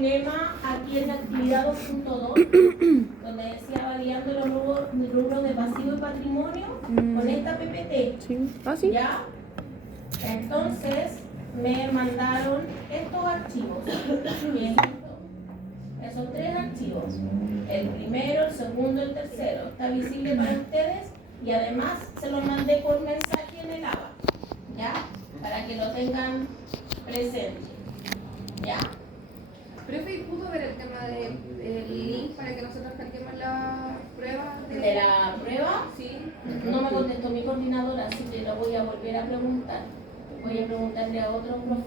problema aquí en la actividad 2.2, donde decía validando los rubros de pasivo y patrimonio con esta PPT. Sí. ¿Ah, sí? ¿Ya? Entonces me mandaron estos archivos. ¿Qué es esto? Son 3 archivos. El primero, el segundo, el tercero. Está visible para ustedes y además se los mandé por mensaje en el ABA. ¿Ya? Para que lo tengan presente. ¿Ya? Profe, ¿pudo ver el tema del link para que nosotros carguemos la prueba? ¿De la prueba? Sí. No me contestó mi coordinadora, así que lo voy a volver a preguntar. Voy a preguntarle a otro profe.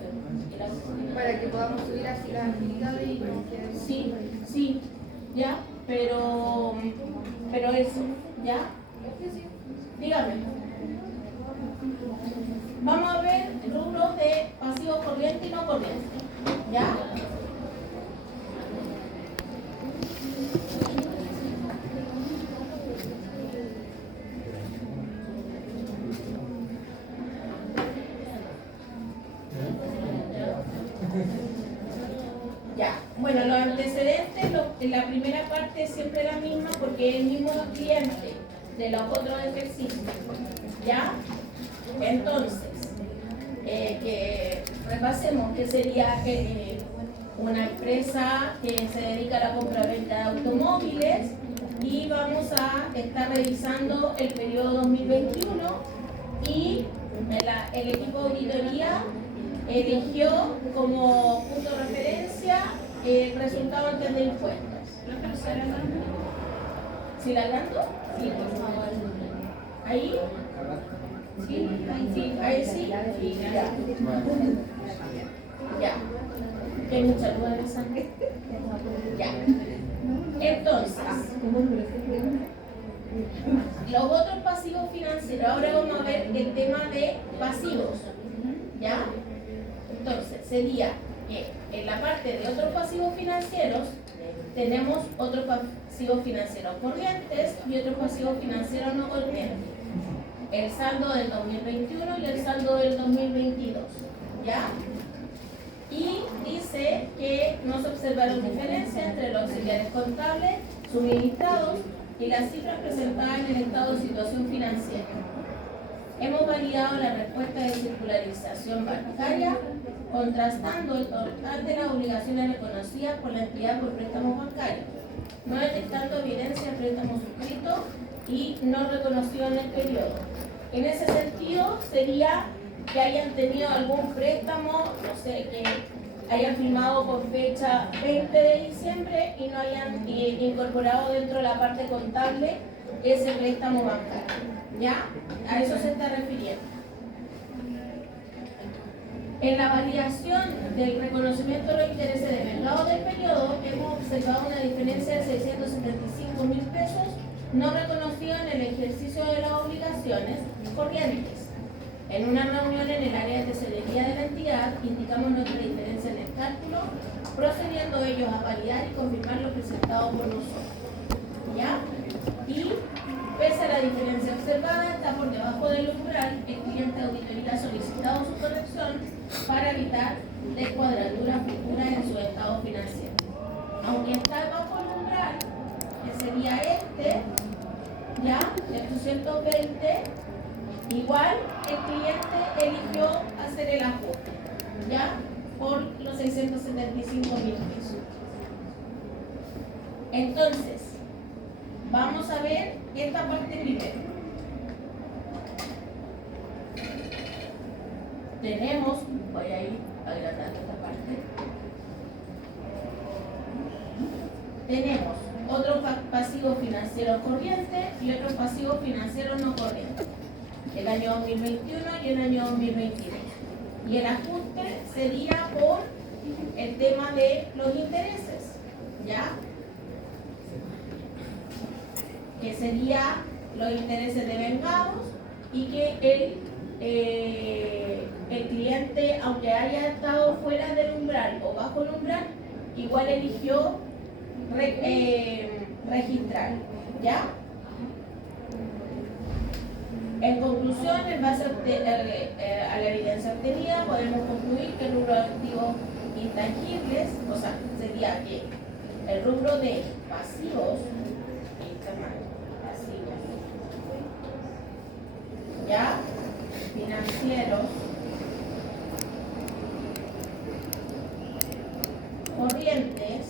Para que podamos subir así las actividades y como que... Sí, sí, ya, pero eso, ¿ya? Dígame. Vamos a ver rubros de pasivo corriente y no corriente, ¿ya? Ya, bueno, los antecedentes, la primera parte es siempre la misma porque es el mismo cliente de los otros ejercicios, ¿ya? Entonces, que repasemos que sería una empresa que se dedica a la compra-venta de automóviles y vamos a estar revisando el periodo 2021 y el equipo de auditoría eligió como punto de referencia el resultado antes de impuestos. ¿Sí la agrando? Sí, por favor. ¿Ahí? ¿Sí? ¿Ahí sí? Sí, ya. Ya. Que hay mucha duda de esa. Ya. Entonces, los otros pasivos financieros. Ahora vamos a ver el tema de pasivos. ¿Ya? Entonces, sería que en la parte de otros pasivos financieros tenemos otros pasivos financieros corrientes y otros pasivos financieros no corrientes. El saldo del 2021 y el saldo del 2022. ¿Ya? Y dice que no se observaron diferencias entre los auxiliares contables suministrados y las cifras presentadas en el estado de situación financiera. Hemos validado la respuesta de circularización bancaria, contrastando el total de las obligaciones reconocidas por la entidad por préstamos bancarios, no detectando evidencia de préstamo suscrito y no reconocido en el periodo. En ese sentido, sería que hayan tenido algún préstamo, no sé, que hayan firmado con fecha 20 de diciembre y no hayan incorporado dentro de la parte contable ese préstamo bancario. ¿Ya? A eso se está refiriendo. En la validación del reconocimiento de los intereses de mercado del periodo, hemos observado una diferencia de 675.000 pesos no reconocidos en el ejercicio de las obligaciones corrientes. En una reunión en el área de tesorería de la entidad, indicamos nuestra diferencia en el cálculo, procediendo ellos a validar y confirmar lo presentado por nosotros. ¿Ya? Y pese a la diferencia observada, está por debajo del umbral. El cliente de auditoría ha solicitado su corrección para evitar descuadraturas futuras en su estado financiero. Aunque está bajo el umbral, que sería este, ya, el 220, igual el cliente eligió hacer el ajuste, ya, por los 675.000 pesos. Entonces, vamos a ver esta parte primero. Tenemos, voy a ir agrandando esta parte. Tenemos otros pasivos financieros corrientes y otros pasivos financieros no corrientes. El año 2021 y el año 2022. Y el ajuste sería por el tema de los intereses, ¿ya? Que sería los intereses devengados y que el cliente, aunque haya estado fuera del umbral o bajo el umbral, igual eligió registrar, ¿ya? En conclusión, en base a la evidencia obtenida, podemos concluir que el rubro de activos intangibles, o sea, sería el rubro de pasivos, ahí está mal, pasivos, ya, financieros, corrientes,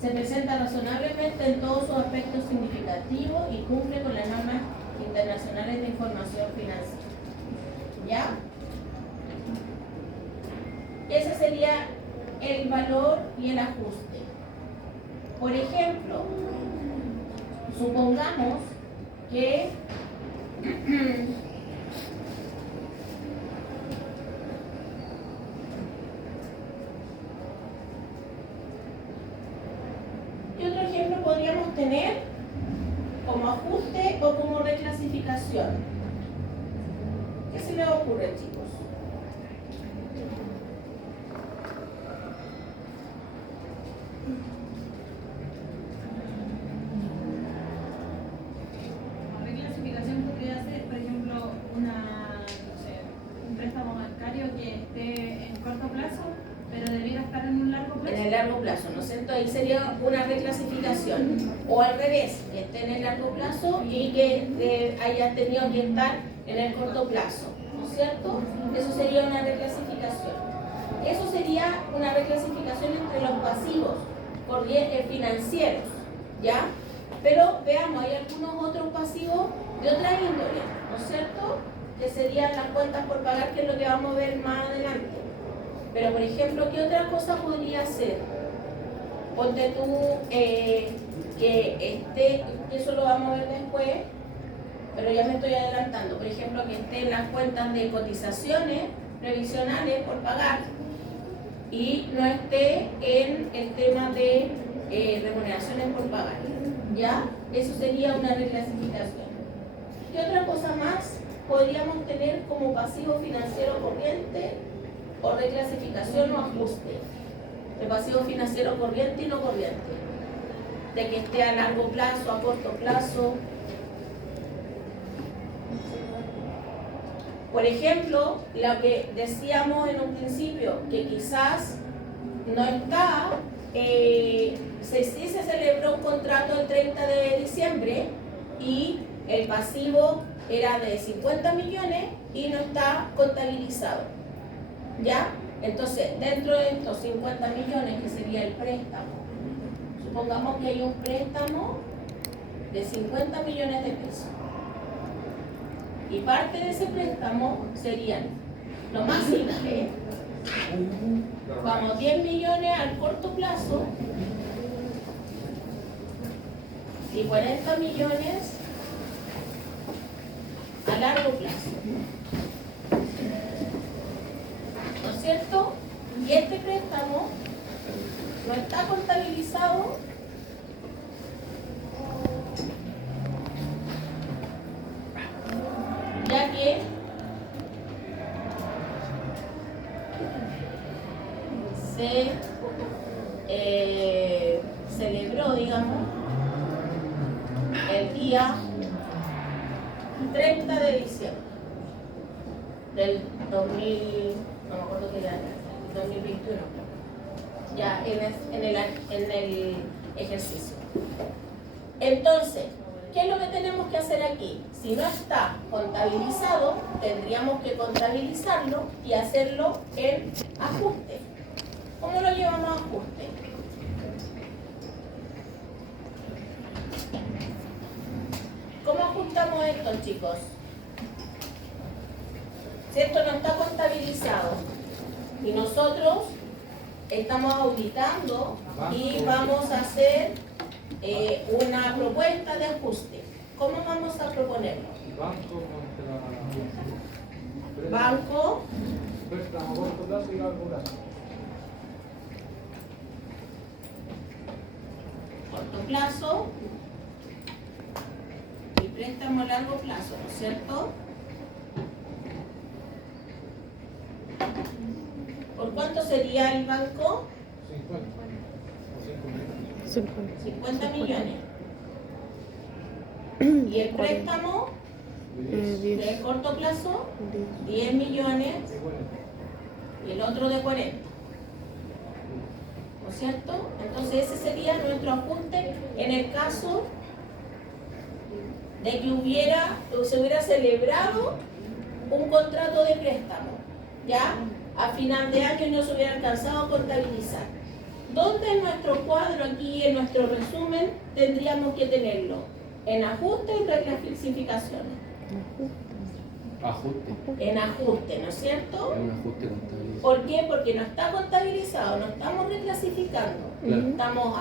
se presenta razonablemente en todos sus aspectos significativos y cumple con las normas internacionales de información financiera. ¿Ya? Ese sería el valor y el ajuste. Por ejemplo, supongamos que ¿qué otro ejemplo podríamos tener como ajuste o como reclasificación? ¿Qué se les ocurre, chicos? Como reclasificación podría ser, por ejemplo, no sé, un préstamo bancario que esté en corto plazo, pero debiera estar en un largo plazo. En el largo plazo, ¿no es cierto? Ahí sería una reclasificación. O al revés, que esté en el largo plazo y que haya tenido que estar en el corto plazo, ¿no es cierto? Eso sería una reclasificación. Eso sería una reclasificación entre los pasivos financieros, ¿ya? Pero veamos, hay algunos otros pasivos de otra índole, ¿no es cierto? Que serían las cuentas por pagar, que es lo que vamos a ver más adelante. Pero, por ejemplo, ¿qué otra cosa podría ser? Ponte tú que esté, eso lo vamos a ver después, pero ya me estoy adelantando. Por ejemplo, que esté en las cuentas de cotizaciones previsionales por pagar y no esté en el tema de remuneraciones por pagar. ¿Ya? Eso sería una reclasificación. ¿Qué otra cosa más podríamos tener como pasivo financiero corriente o reclasificación o ajuste? De pasivo financiero corriente y no corriente. De que esté a largo plazo, a corto plazo. Por ejemplo, lo que decíamos en un principio, que quizás no está, sí se celebró un contrato el 30 de diciembre y el pasivo era de 50 millones y no está contabilizado. ¿Ya? Entonces, dentro de estos 50 millones, que sería el préstamo, supongamos que hay un préstamo de 50 millones de pesos. Y parte de ese préstamo serían, lo más simple, vamos, 10 millones al corto plazo y 40 millones a largo plazo. ¿No es cierto? Y este préstamo no está contabilizado ya que se celebró, digamos, el día 30 de diciembre del 2000, no me acuerdo qué era, 2021, ya en el ejercicio. Entonces, ¿qué es lo que tenemos que hacer aquí? Si no está contabilizado, tendríamos que contabilizarlo y hacerlo en ajuste. ¿Cómo lo llevamos a ajuste? ¿Cómo ajustamos esto, chicos? Si esto no está contabilizado y nosotros estamos auditando y vamos a hacer una propuesta de ajuste, ¿cómo vamos a proponerlo? Banco, préstamo corto plazo y largo plazo. corto plazo y préstamo a largo plazo, ¿no es cierto? ¿Por cuánto sería el banco? 50 millones. ¿Y el préstamo de corto plazo? 10 millones. Y el otro de 40. ¿no es cierto? Entonces ese sería nuestro ajuste en el caso de que se hubiera celebrado un contrato de préstamo, ¿ya? A final de año y no se hubiera alcanzado a contabilizar. ¿Dónde en nuestro cuadro aquí, en nuestro resumen, tendríamos que tenerlo? En ajuste o en reclasificaciones. Ajuste. En ajuste, ¿no es cierto? Es un ajuste contable. ¿Por qué? Porque no está contabilizado, no estamos reclasificando, Claro. estamos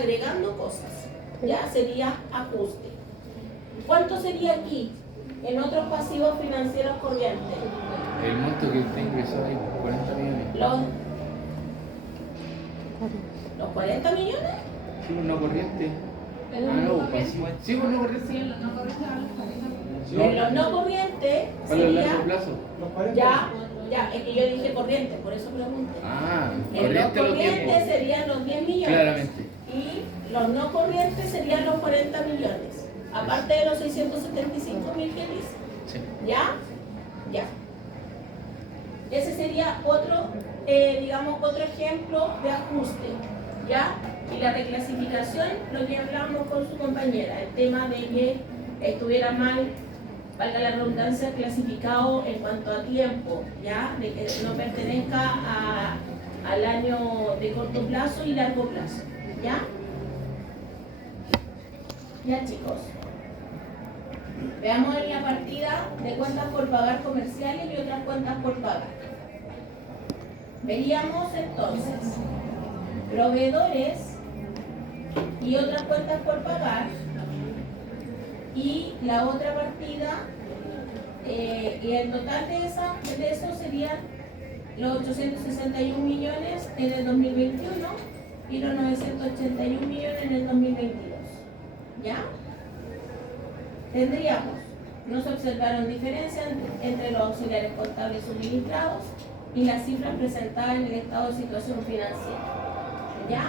agregando cosas. Ya sería ajuste. ¿Cuánto sería aquí? En otros pasivos financieros corrientes. El monto que usted ingresó ahí, 40 millones. ¿Los 40 millones? Sí, pues no corriente. Pero Ah, no no, corriente. pasivo. Sí, pues no corriente. Sí, no corriente a los 40. En los no corrientes Para el largo sería plazo. Los 40. ya, es que yo dije corriente, por eso pregunté. Ah, En los corriente los corrientes tiempos. serían los 10 millones. Claramente. Y los no corrientes serían los 40 millones. Aparte de los 675.000 que dice. Sí. ¿Ya? Ya. Ese sería otro, otro ejemplo de ajuste. ¿Ya? Y la reclasificación, lo que hablábamos con su compañera, el tema de que estuviera mal, valga la redundancia, clasificado en cuanto a tiempo, ¿ya? De que no pertenezca al año de corto plazo y largo plazo, ¿ya? Ya, chicos. Veamos en la partida de cuentas por pagar comerciales y otras cuentas por pagar. Veríamos entonces proveedores y otras cuentas por pagar, y la otra partida, y el total de eso serían los 861 millones en el 2021 y los 981 millones en el 2022. ¿Ya? Tendríamos, no se observaron diferencias entre los auxiliares contables suministrados y las cifras presentadas en el estado de situación financiera. ¿Ya?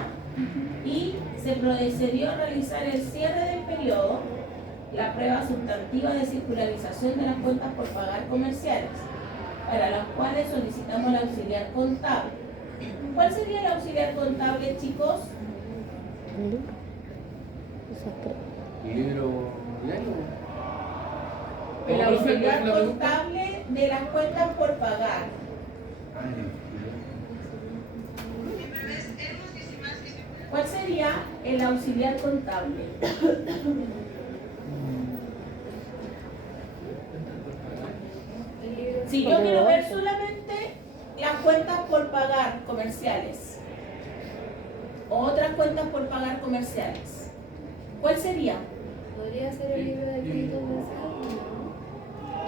Y se procedió a realizar el cierre del periodo, la prueba sustantiva de circularización de las cuentas por pagar comerciales, para las cuales solicitamos el auxiliar contable. ¿Cuál sería el auxiliar contable, chicos? Libro diario. El ¿Cómo fue auxiliar la pregunta? contable de las cuentas por pagar. ¿Cuál sería el auxiliar contable? Si yo quiero ver solamente las cuentas por pagar comerciales o otras cuentas por pagar comerciales, ¿cuál sería? ¿Podría ser el libro de crédito mensual?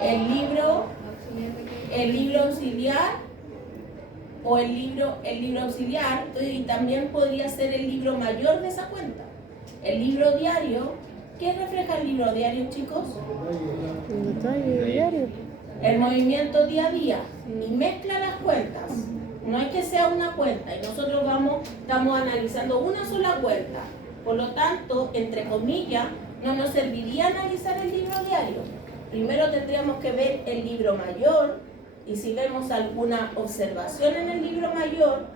¿El libro, Auxiliar de crédito. el libro auxiliar o el libro auxiliar? Y también podría ser el libro mayor de esa cuenta. El libro diario. ¿Qué refleja el libro diario, chicos? El movimiento día a día, y mezcla las cuentas. No es que sea una cuenta y nosotros estamos analizando una sola cuenta. Por lo tanto, entre comillas, no nos serviría analizar el libro diario. Primero tendríamos que ver el libro mayor, y si vemos alguna observación en el libro mayor,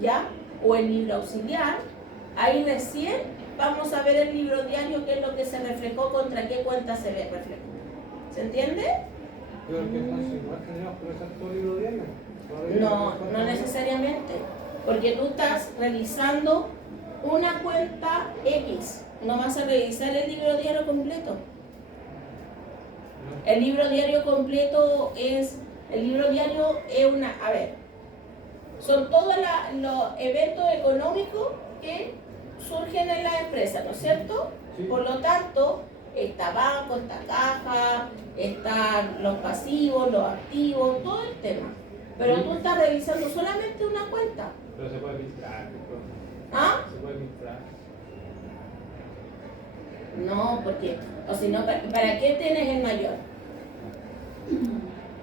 ¿ya? O el libro auxiliar, ahí recién vamos a ver el libro diario, qué es lo que se reflejó, contra qué cuenta se ve reflejado. ¿Se entiende? Pero que entonces igual tendríamos que revisar todo el libro diario. No necesariamente, porque tú estás revisando una cuenta X, no vas a revisar el libro diario completo. El libro diario completo es una, a ver, son todos los eventos económicos que surgen en la empresa, ¿no es cierto? Sí. Por lo tanto, está banco, está caja, están los pasivos, los activos, todo el tema. Pero tú estás revisando solamente una cuenta. Pero se puede filtrar. ¿Ah? Se puede filtrar. No, porque, o si no, ¿para qué tienes el mayor?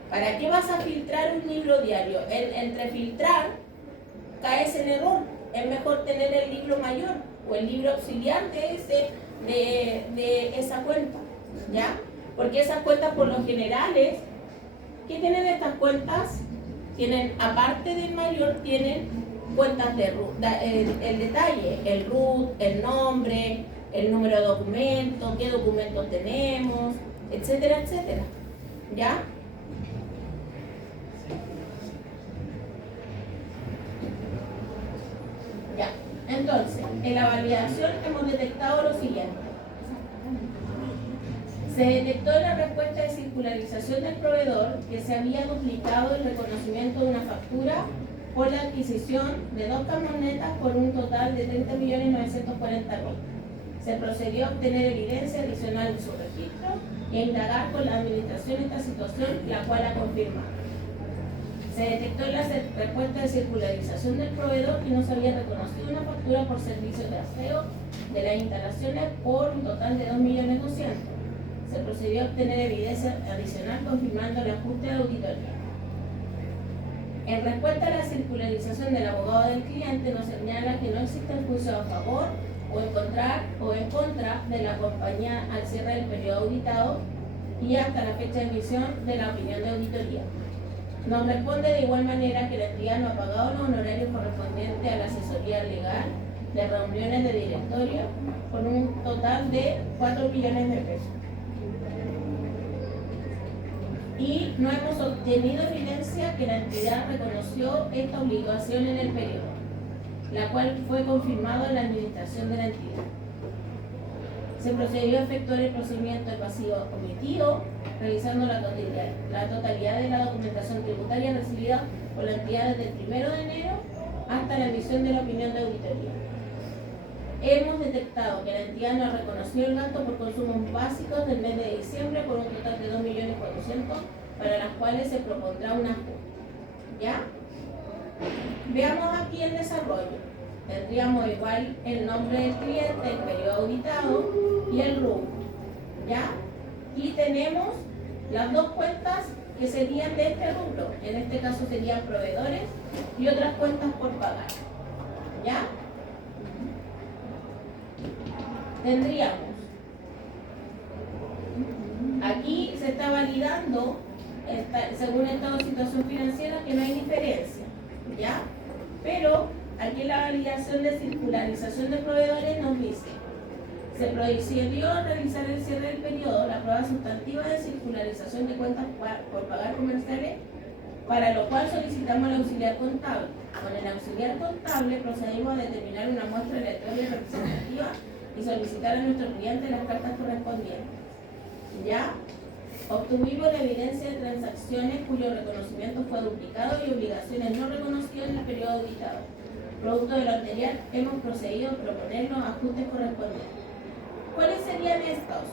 ¿Para qué vas a filtrar un libro diario? Entre filtrar, caes en error. Es mejor tener el libro mayor o el libro auxiliar de esa cuenta, ¿ya? Porque esas cuentas por lo general, ¿qué tienen estas cuentas? tienen, aparte del mayor, tienen cuentas de RUT, el detalle, el RUT, el nombre, el número de documento, qué documentos tenemos, etcétera, etcétera. ¿Ya? Ya. Entonces, en la validación hemos detectado lo siguiente. Se detectó en la respuesta de circularización del proveedor que se había duplicado el reconocimiento de una factura por la adquisición de 2 camionetas por un total de 30.940.000. Se procedió a obtener evidencia adicional de su registro e indagar con la administración esta situación, la cual ha confirmado. Se detectó en la respuesta de circularización del proveedor que no se había reconocido una factura por servicios de aseo de las instalaciones por un total de 2.200.000. Se procedió a obtener evidencia adicional confirmando el ajuste de auditoría. En respuesta a la circularización del abogado del cliente, nos señala que no existe un juicio a favor o en contra de la compañía al cierre del periodo auditado y hasta la fecha de emisión de la opinión de auditoría. Nos responde de igual manera que la entidad no ha pagado los honorarios correspondientes a la asesoría legal de reuniones de directorio con un total de 4 millones de pesos. Y no hemos obtenido evidencia que la entidad reconoció esta obligación en el periodo, la cual fue confirmada en la administración de la entidad. Se procedió a efectuar el procedimiento de pasivo omitido, revisando la totalidad de la documentación tributaria recibida por la entidad desde el 1 de enero hasta la emisión de la opinión de auditoría. Hemos detectado que la entidad no reconoció el gasto por consumos básicos del mes de diciembre por un total de 2.400.000, para las cuales se propondrá un ajuste. ¿Ya? Veamos aquí el desarrollo. Tendríamos igual el nombre del cliente, el periodo auditado y el rubro. ¿Ya? Y tenemos las dos cuentas que serían de este rubro. En este caso serían proveedores y otras cuentas por pagar. ¿Ya? Tendríamos, aquí se está validando, según el estado de situación financiera, que no hay diferencia, ¿ya? Pero aquí en la validación de circularización de proveedores nos dice: se procedió a realizar el cierre del periodo, la prueba sustantiva de circularización de cuentas por pagar comerciales, para lo cual solicitamos al auxiliar contable. Con el auxiliar contable procedimos a determinar una muestra aleatoria representativa y solicitar a nuestro cliente las cartas correspondientes. ¿Ya? Obtuvimos la evidencia de transacciones cuyo reconocimiento fue duplicado y obligaciones no reconocidas en el periodo auditado. Producto de lo anterior, hemos procedido a proponer los ajustes correspondientes. ¿Cuáles serían estos?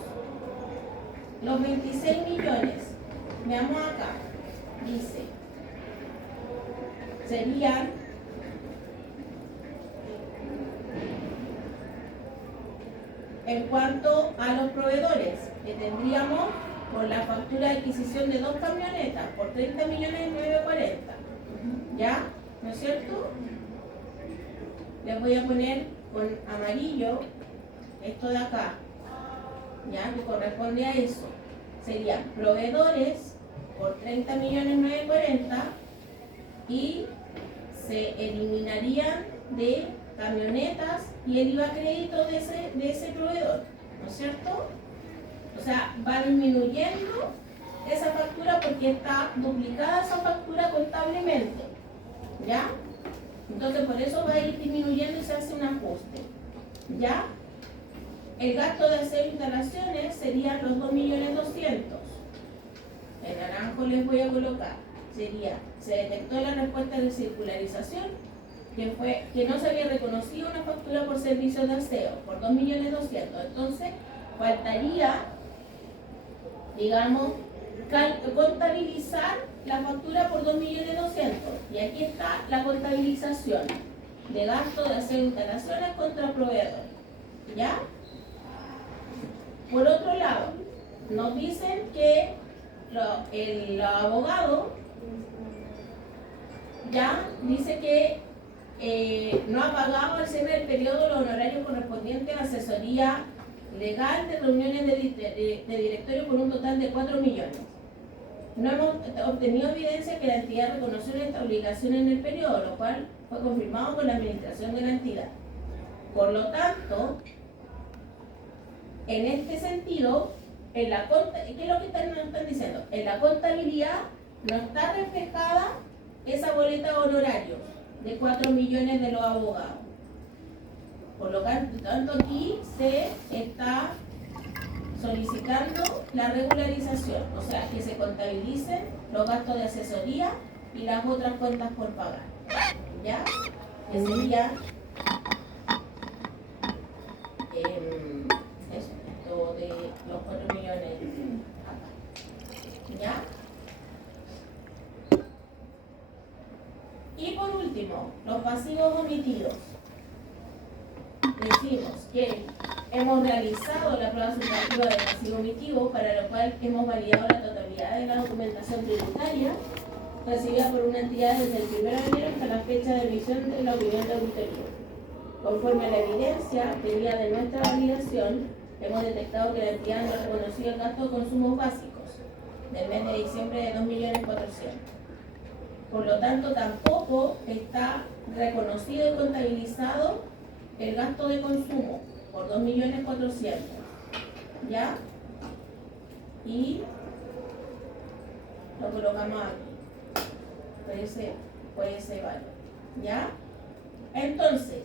Los 26 millones. Veamos acá. Dice, serían en cuanto a los proveedores, que tendríamos por la factura de adquisición de 2 camionetas por 30.940.000. ¿Ya? ¿No es cierto? Les voy a poner con amarillo esto de acá, ¿ya? Que corresponde a eso. Serían proveedores por 30.940.000 y se eliminarían de camionetas y el IVA crédito de ese proveedor, ¿no es cierto? O sea, va disminuyendo esa factura porque está duplicada esa factura contablemente, ¿ya? Entonces por eso va a ir disminuyendo y se hace un ajuste, ¿ya? El gasto de aseo e instalaciones serían los 2.200.000. En naranjo les voy a colocar, sería, se detectó la respuesta de circularización que no se había reconocido una factura por servicios de aseo por 2.200.000. Entonces faltaría, digamos, contabilizar la factura por 2.200.000. Y aquí está la contabilización de gasto de aseo e instalaciones contra proveedor. ¿Ya? Por otro lado, nos dicen que el abogado ya dice que no ha pagado al cierre del periodo los honorarios correspondientes a asesoría legal de reuniones de directorio por un total de 4 millones. No hemos obtenido evidencia que la entidad reconoció esta obligación en el periodo, lo cual fue confirmado por la administración de la entidad. Por lo tanto, en este sentido, ¿qué es lo que nos están diciendo? En la contabilidad no está reflejada esa boleta de honorarios de 4 millones de los abogados. Por lo tanto, aquí se está solicitando la regularización, o sea, que se contabilicen los gastos de asesoría y las otras cuentas por pagar, ¿ya? Que sería esto de los 4 millones acá, ¿ya? Y por último, los pasivos omitidos. Decimos que hemos realizado la prueba sustantiva del pasivo omitivo, para lo cual hemos validado la totalidad de la documentación tributaria recibida por una entidad desde el 1 de enero hasta la fecha de emisión de la opinión de auditoría. Conforme a la evidencia obtenida de nuestra validación, hemos detectado que la entidad no ha reconocido el gasto de consumos básicos del mes de diciembre de 2.400.000. Por lo tanto, tampoco está reconocido y contabilizado el gasto de consumo por 2.400.000, ¿ya? Y lo colocamos aquí, por ese valor, ¿ya? Entonces,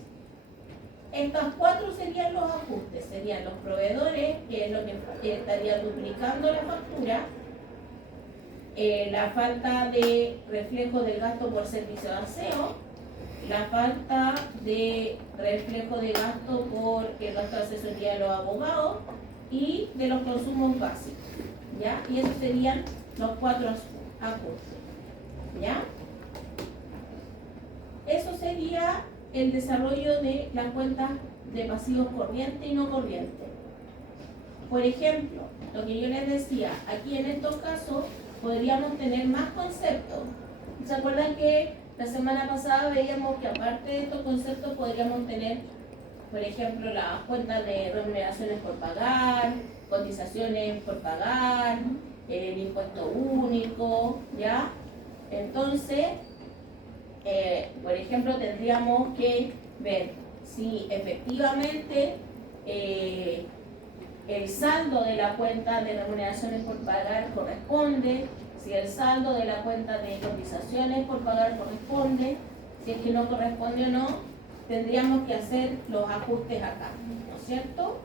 estas 4 serían los ajustes, serían los proveedores, que es lo que estaría duplicando la factura, la falta de reflejo del gasto por servicio de aseo, la falta de reflejo de gasto por el gasto de asesoría de los abogados y de los consumos básicos, ¿ya? Y esos serían los 4 ajustes, ¿ya? Eso sería el desarrollo de las cuentas de pasivos corriente y no corriente. Por ejemplo, lo que yo les decía, aquí en estos casos podríamos tener más conceptos. ¿Se acuerdan que la semana pasada veíamos que aparte de estos conceptos podríamos tener, por ejemplo, las cuentas de remuneraciones por pagar, cotizaciones por pagar, el impuesto único, ¿ya? Entonces, por ejemplo, tendríamos que ver si efectivamente el saldo de la cuenta de remuneraciones por pagar corresponde, si el saldo de la cuenta de cotizaciones por pagar corresponde, si es que no corresponde o no, tendríamos que hacer los ajustes acá, ¿no es cierto?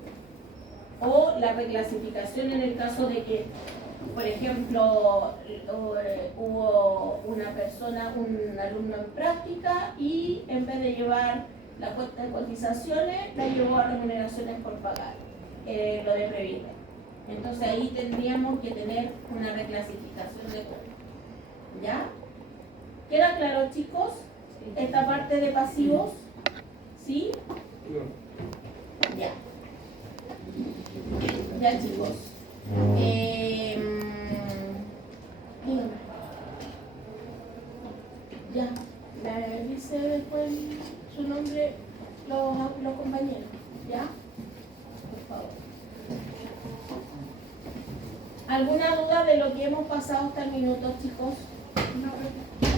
O la reclasificación en el caso de que, por ejemplo, hubo una persona, un alumno en práctica y en vez de llevar la cuenta de cotizaciones, la llevó a remuneraciones por pagar, lo de Previte. Entonces ahí tendríamos que tener una reclasificación de cuentas, ¿ya? ¿Queda claro, chicos? Esta parte de pasivos, ¿sí? Ya. Ya, chicos. Ya, me dice después su nombre los compañeros, ¿ya? Por favor. ¿Alguna duda de lo que hemos pasado hasta el minuto, chicos?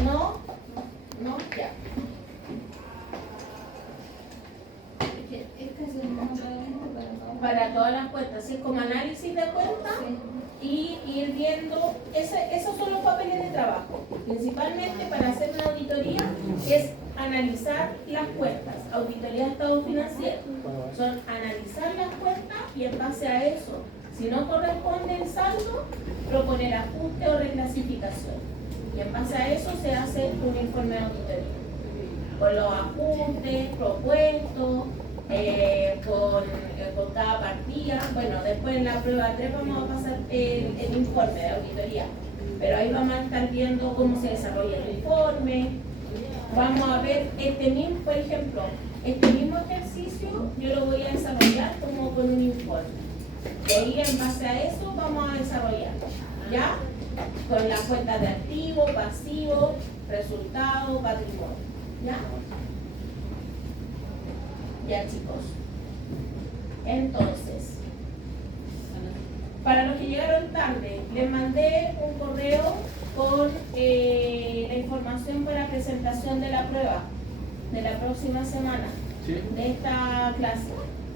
¿No? ¿No? Ya. Este es el mismo tratamiento Para todas las cuentas, ¿sí? Como análisis de cuentas y ir viendo, esos son los papeles de trabajo, principalmente para hacer una auditoría, es analizar las cuentas, auditoría de estado financiero, son analizar las cuentas y en base a eso, si no corresponde el saldo, proponer ajuste o reclasificación, y en base a eso se hace un informe de auditoría, con los ajustes propuestos, con cada partida. Bueno, después en la prueba 3 vamos a pasar el informe de auditoría, pero ahí vamos a estar viendo cómo se desarrolla el informe. Vamos a ver por ejemplo, este mismo ejercicio yo lo voy a desarrollar como con un informe. Y ahí en base a eso vamos a desarrollar, ¿ya? Con las cuentas de activo, pasivo, resultado, patrimonio, ¿ya? Ya, chicos. Entonces, para los que llegaron tarde, les mandé un correo con la información para presentación de la prueba de la próxima semana, ¿Sí? de esta clase.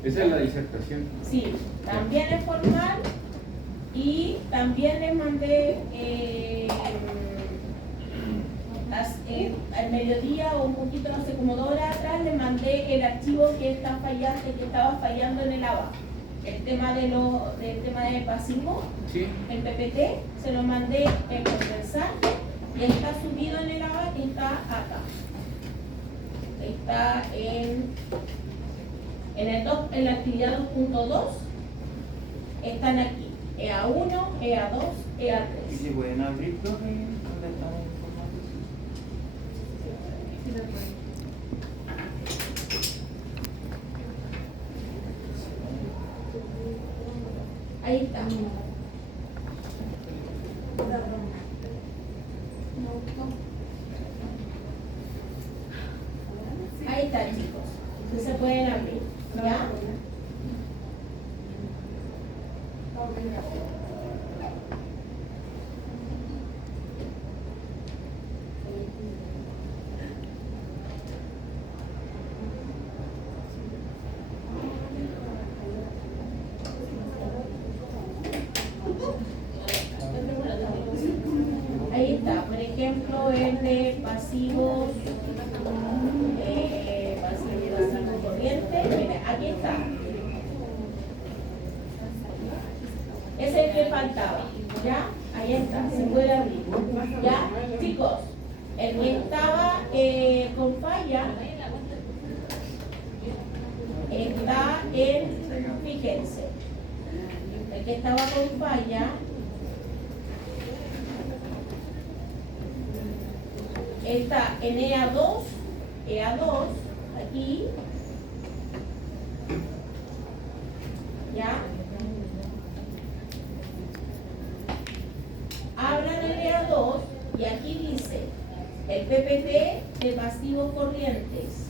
Esa es la disertación. Sí, también es formal y también les mandé al mediodía o un poquito, no sé, como 2 horas atrás, les mandé el archivo que estaba fallando en el ABA. El tema del tema de pasivo, ¿Sí? el PPT, se lo mandé en por mensaje y está subido en el ABA y está acá. Está en la actividad 2.2, están aquí, EA1, EA2, ¿Y EA3. si pueden abrir, profe, dónde estamos informando? Sí, se puede. Ahí está. Ahí está, chicos. Entonces se pueden abrir. ¿Ya? Ahí está, por ejemplo, el de pasivos, pasivo corriente. Mira, aquí está. Es el que faltaba. ¿Ya? Ahí está, se puede abrir. ¿Ya? Chicos, el que estaba con falla está fíjense, el que estaba con falla está en EA2, aquí, ¿ya? Abran el EA2 y aquí dice el PPT de pasivos corrientes,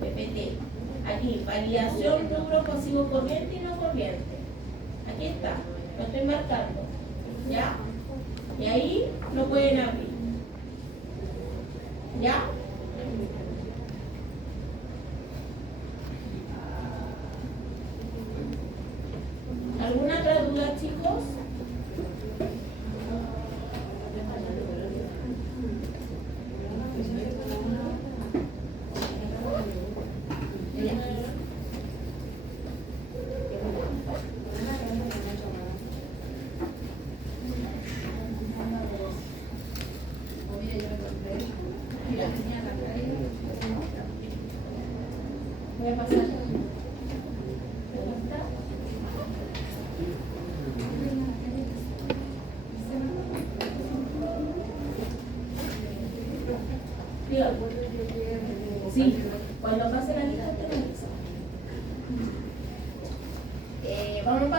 PPT, aquí, validación rubro pasivo corriente y no corriente, aquí está, lo estoy marcando, ¿ya? Y ahí lo pueden abrir. ¿Ya? ¿Alguna otra duda, chicos? Voy a pasar. Sí, cuando pase la lista te lo avisa. Vamos a pasar.